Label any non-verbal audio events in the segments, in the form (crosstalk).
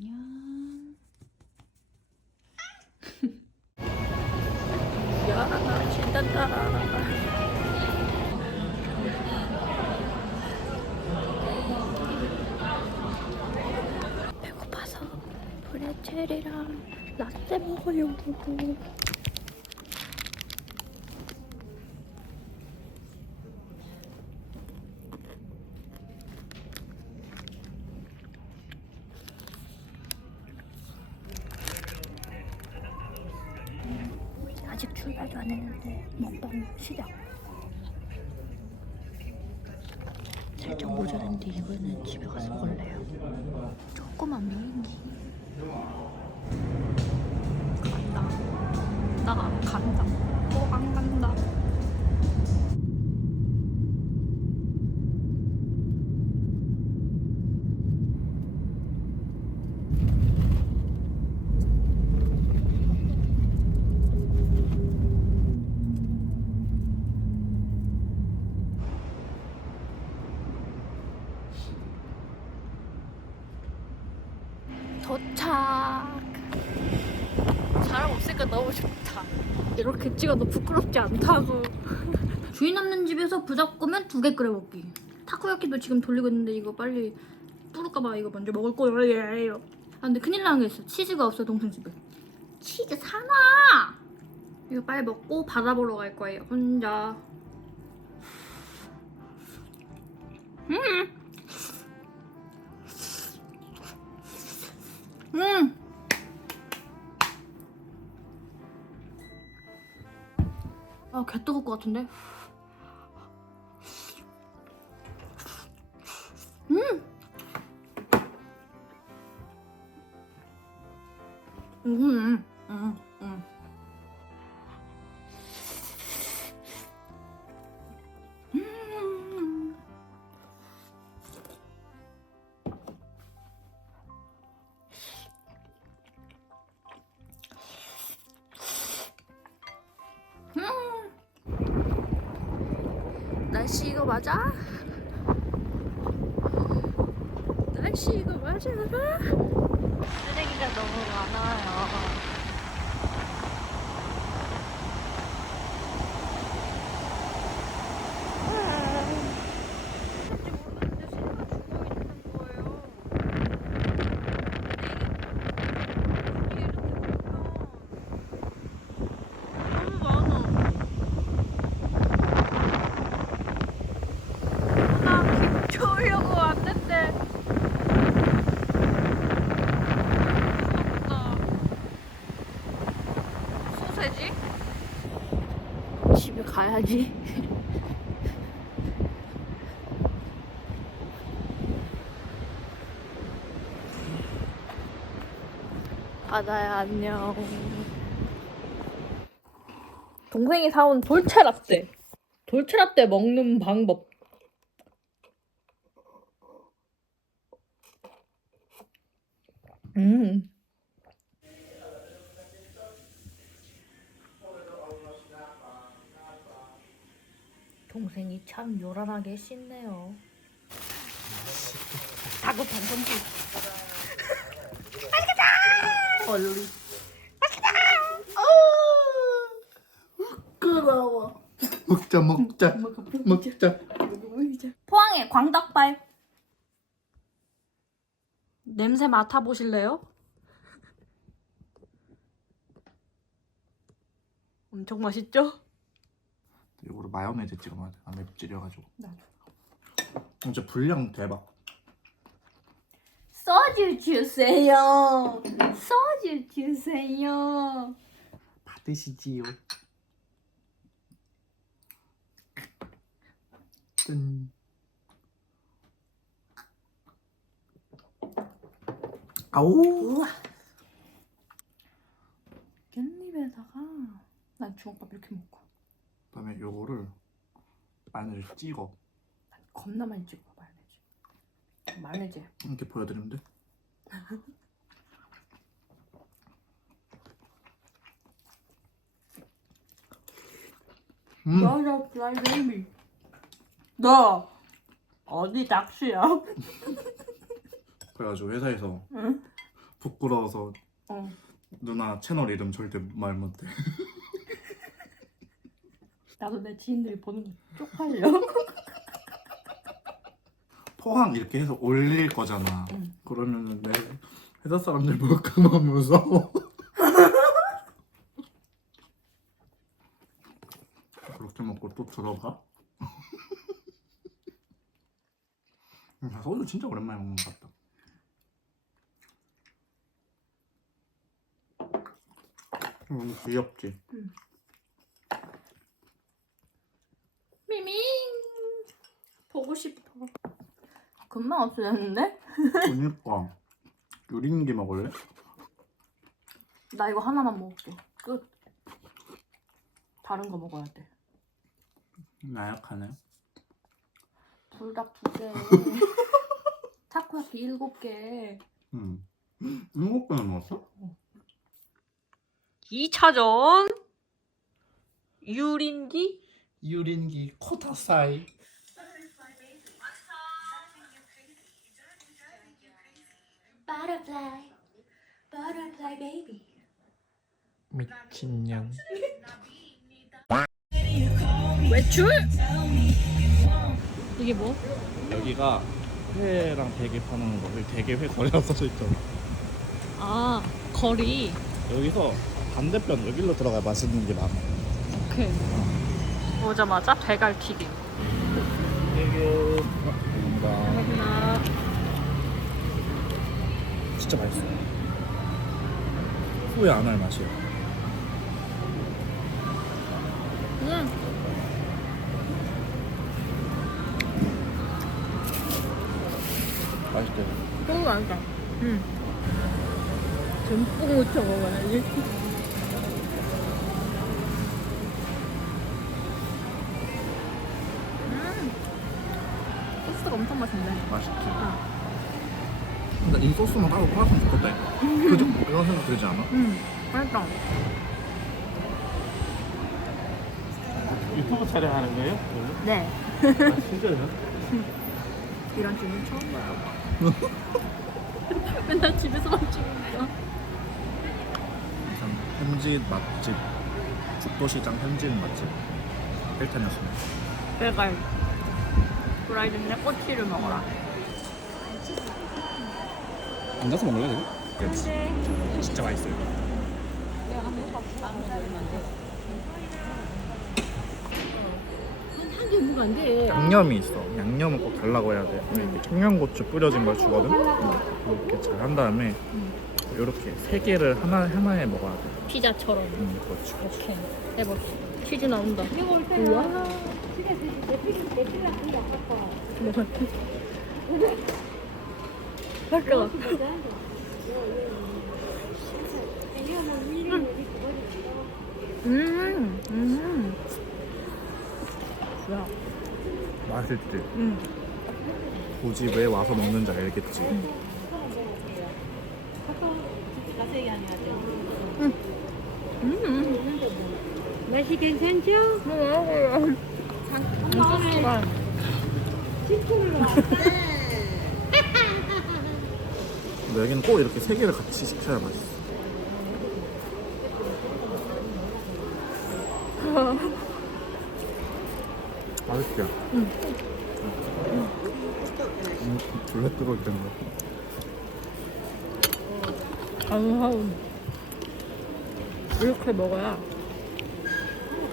안녕. 야, 신난다. 배고파서 브레첼이랑 라떼 먹으려고. 아직 출발도 안 했는데 먹방 시작. 살짝 모자란데 이거는 집에 가서 먹을래요. 조그만 비행기. 간다. 나 간다. 어, 안 간다. 도착. 사람 없으니까 너무 좋다. 이렇게 찍어도 부끄럽지 않다고. (laughs) 주인 없는 집에서 부적구면 두 개 끓여 먹기. 타코야키도 지금 돌리고 있는데 이거 빨리 뿌릴까봐 이거 먼저 먹을 거예요. 아 근데 큰일 나는 게 있어. 치즈가 없어 동생 집에. 치즈 사놔. 이거 빨리 먹고 바다 보러 갈 거예요. 혼자. 음. 음. 아, 개 뜨거울 것 같은데? 날씨 이거 맞아? 날씨 이거 맞아? 쓰레기가 너무 많아요. 너무 많아. 나 키우려고 왔는데 무섭다 소세지? 집에 가야지 바다야 안녕. 동생이 사온 돌체 라떼. 돌체 라떼 먹는 방법. 음. 동생이 참 요란하게 씻네요. 다급한 손짓. 맛있겠다! 얼리. 부끄러워. 먹자 먹자 먹자. 포항의 광닭발. 냄새 맡아보실래요? 엄청 맛있죠? 이거로 마요네즈 찍어 먹어야 돼. 안 맵찔려가지고. 나도. 진짜 분량 대박. 소주 주세요. 소주 주세요. 받으시지요. 짠. 아우. 깻잎에다가 난 주먹밥 이렇게 먹고 그다음에 요거를 마늘 찍어 겁나 많이 찍어 마요네즈. 마요네즈. 이렇게 보여드리면 돼. 음. 맞아, 플라이베이비. 너 어디 낚시야? 그래가지고 회사에서 응? 부끄러워서 어. 누나 채널 이름 절대 말 못해. 나도 내 지인들이 보는 거 쪽팔려. (laughs) 포항 이렇게 해서 올릴 거잖아. 응. 그러면은 내 회사 사람들 볼까 봐 무서워. (laughs) 그렇게 먹고 또 들어가? (laughs) 야, 소주 진짜 오랜만에 먹는 것 같다. 너무 귀엽지? 미 보고 싶어. 금방 없어졌는데? 그니까 유린기 먹을래? 나 이거 하나만 먹을게. 끝. 다른 거 먹어야 돼. 나약하네. 불닭 두 개. (laughs) 타코야키 일곱 개. 응. 일곱 개나 먹었어? 2차전 유린기 유린기 코타사이. Butterfly, butterfly baby. 미친년. 외출? 이게 뭐? 여기가 회랑 대게 파는 거. 여기 대게 회 거리가 써져 있잖아. 아 거리. 여기서 반대편 여기로 들어가야 맛있는 게 많아. 오케이. 오자마자 대갈 튀김. 대게 감사합니다. 하나. 진짜 맛있어. 후회 안 할 맛이야. 응. 맛있대. 너무 맛있다. 응. 듬뿍 묻혀 먹어야지. 음. 소스가 엄청 맛있네. 맛있지. 근데 이 소스만 따로 팔았으면 좋겠다. 그죠? 이런 생각 들지 않아? 응. 맛있다. 유튜브 촬영하는 거예요? 네. 아, 진짜요? (laughs) 이런 주문 처음 봐요. (laughs) 맨날 집에서만 찍으니까. 일단 현지 맛집 죽도시장 현지 맛집 1탄이었습니다. 내가 프라이드인데 꼬치를 먹어라. 앉아서 먹을래 지금? 진짜 맛있어요. 한개 먹으면 안 돼. 양념이 있어. 양념은 꼭 달라고 해야 돼. 이렇게 청양고추 뿌려진 걸 주거든. 이렇게 잘 한 다음에 이렇게 세 개를 하나 하나에 먹어야 돼. 피자처럼. 음, 그렇지. 오케이. 해볼게. 치즈 나온다. 우와. 맛 (laughs) 있다. 음, 음. 야, 맛있지. 음. 굳이 왜 와서 먹는지 알겠지. 음. 맛이 괜찮죠? 음, 소스 가 근데 여기는 꼭 이렇게 세 개를 같이 시켜야 맛있어. (laughs) 맛있지? 응. 음, 졸라 뜨거울 텐데. 아우 이렇게 먹어야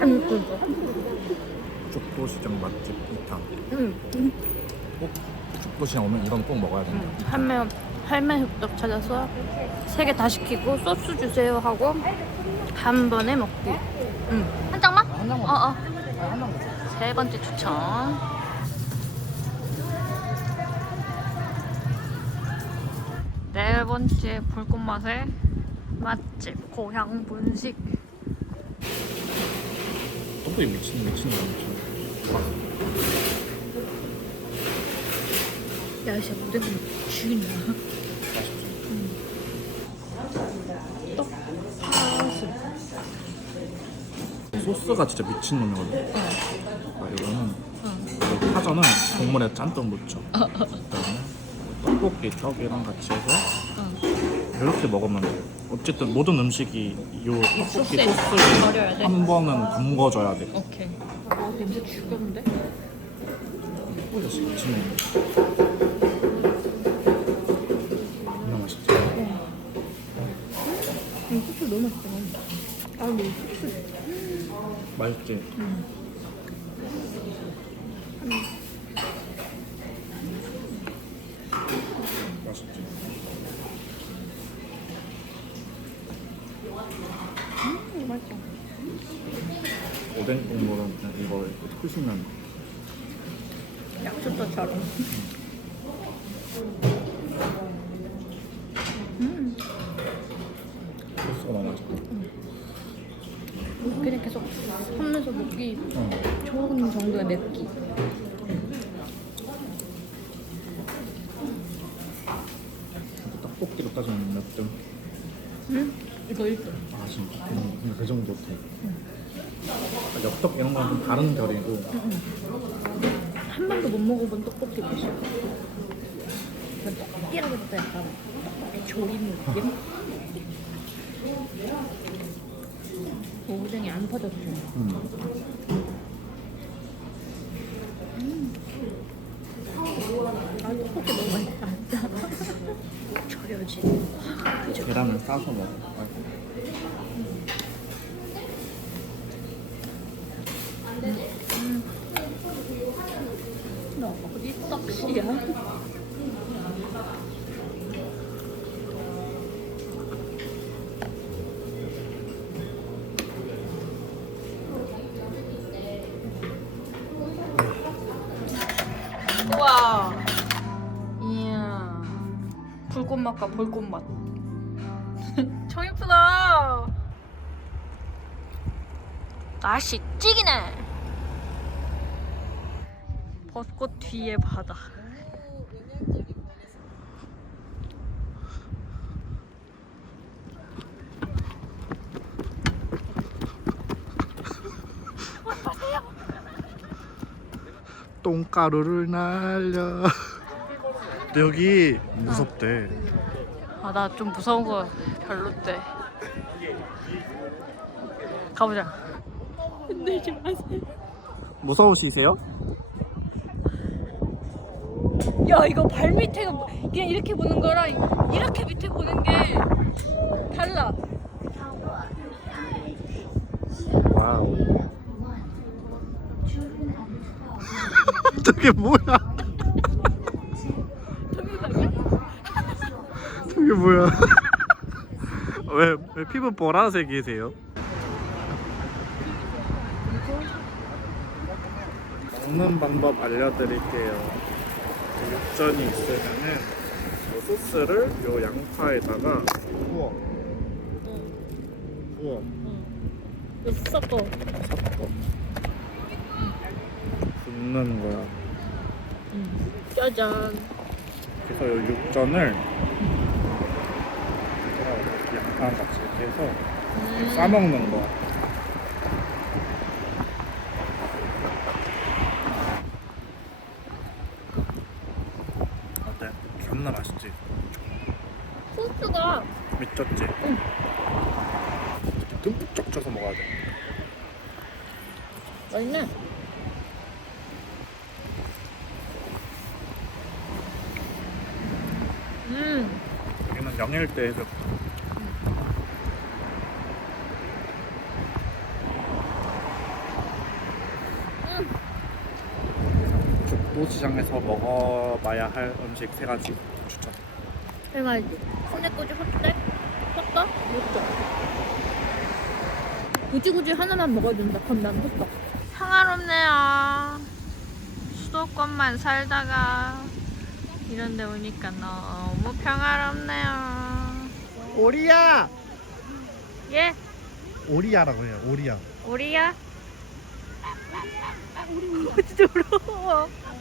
안 끓어. 죽도시장 맛집 2탄. 응. 꼭 죽도시장 오면 이건 꼭 먹어야 된다. 할매 할매 흑떡 찾아서 세 개 다 시키고 소스 주세요 하고 한 번에 먹기. 응. 한 장만? 한 장만. 어 어. 세 번째 추천. 네 번째 불꽃 맛의 맛집 고향 분식. 떡볶이 미친 미친 거 미친. 야, 진짜 무대는 죽인다. 소스가 진짜 미친 놈이거든. 아, 이거는 이 파전은 국물에 잔뜩 묻혀. 그다음에 떡볶이 떡이랑 같이 해서 이렇게 먹으면 돼요. 어쨌든 모든 음식이 이 떡볶이 소스에 소스에 돼? 한 번은 담궈줘야 돼. 오케이. 어, 냄새 진짜 너무 맛있지. 이 소스 너무 맛있다. 아, 근데 이 소스. 맛있지. 맛있지. 음, 맛있어. 오뎅 국물은 그냥 이거 이렇게 푸시면 약초처럼. 음, 소스가 너무 맛있어. 그냥 계속 하면서 먹기 어. 좋은 정도의 맵기. 떡볶이로 따지면 몇 등? 응? 이거 1등. 아 진짜? 그냥, 그냥 그 정도 돼. 아, 엽떡 이런 거는 좀 다른 결이고 한 번도 못 먹어본 떡볶이 맛이야. 이건 떡볶이라기보다 약간 떡볶이 조림 느낌? (laughs) 오뎅이 안 퍼졌죠. 음. 아, 떡볶이 너무 맛있다. (laughs) 진짜. 절여지. 계란을 싸서 먹어. 맛있어. 너 어디 떡씨야? 맛과 볼꽃 맛. (laughs) 정 예쁘다. 날씨 찌기네. 벚꽃 뒤에 바다. 똥가루를 날려. (laughs) 근데 여기 무섭대. 아, 나 좀 무서운 거 별로대. 가보자. 흔들지 마세요. 무서우시세요? 야, 이거 발 밑에가 뭐- 그냥 이렇게 보는 거랑 이렇게 밑에 보는 게 달라. 와우. (laughs) 저게 뭐야? 저게 뭐야? (laughs) 왜, 왜 피부 보라색이세요? 먹는 방법 알려드릴게요. 육전이 있으면은 요 소스를 요 양파에다가 부어 부어 섞어. 섞어 붓는 거야. 짜잔. 그래서 이 육전을 양파랑 같이 이렇게 해서 싸먹는 거야. 어때? 존나 맛있지? 소스가 미쳤지? 응. 이렇게 듬뿍 쩍쳐서 먹어야 돼. 맛있네. 음. 여기는 영일대 해서 죽도시장에서 먹어봐야 할 음식 세 가지 추천. 내가 순대꼬지 헛대? 헛다? 못다. 굳이 굳이 하나만 먹어야 된다. 그럼 난 헛다. 평화롭네요. 수도권만 살다가 이런 데 오니까 너무 평화롭네요. 오리야! 예? 오리야라고 해요. 오리야. 우리야? 진짜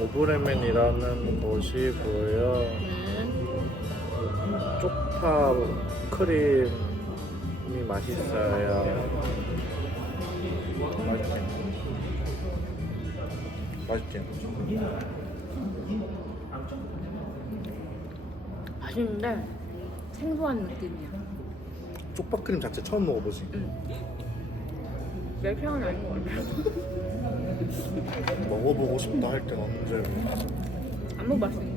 오브레멘이라는 곳이고요. 음. 쪽파 크림이 맛있어요. 맛있게. 맛있게. 맛있는데 생소한 느낌이야. 쪽파 크림 자체 처음 먹어보지. 내 취향은 아닌 것 같아. 먹어보고 싶다 할땐 언제? 안 먹어봤으니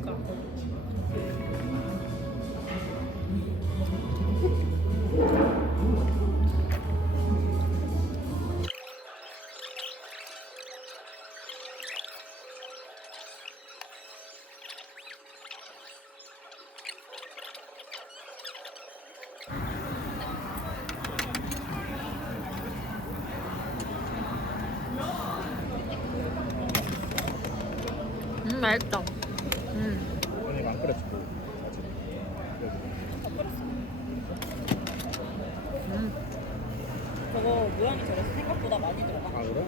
맛있다. 음. 저거 모양이 저래서 생각보다 많이 들어가. 아 그래?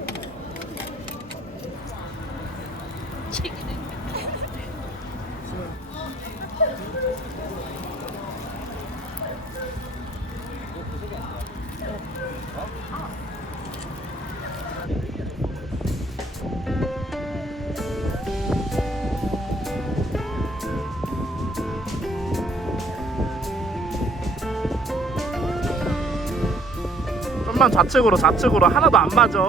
좀만 좌측으로 좌측으로. 하나도 안 맞아.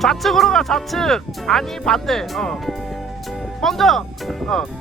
좌측으로 가 좌측. 아니 반대. 어. 먼저. 어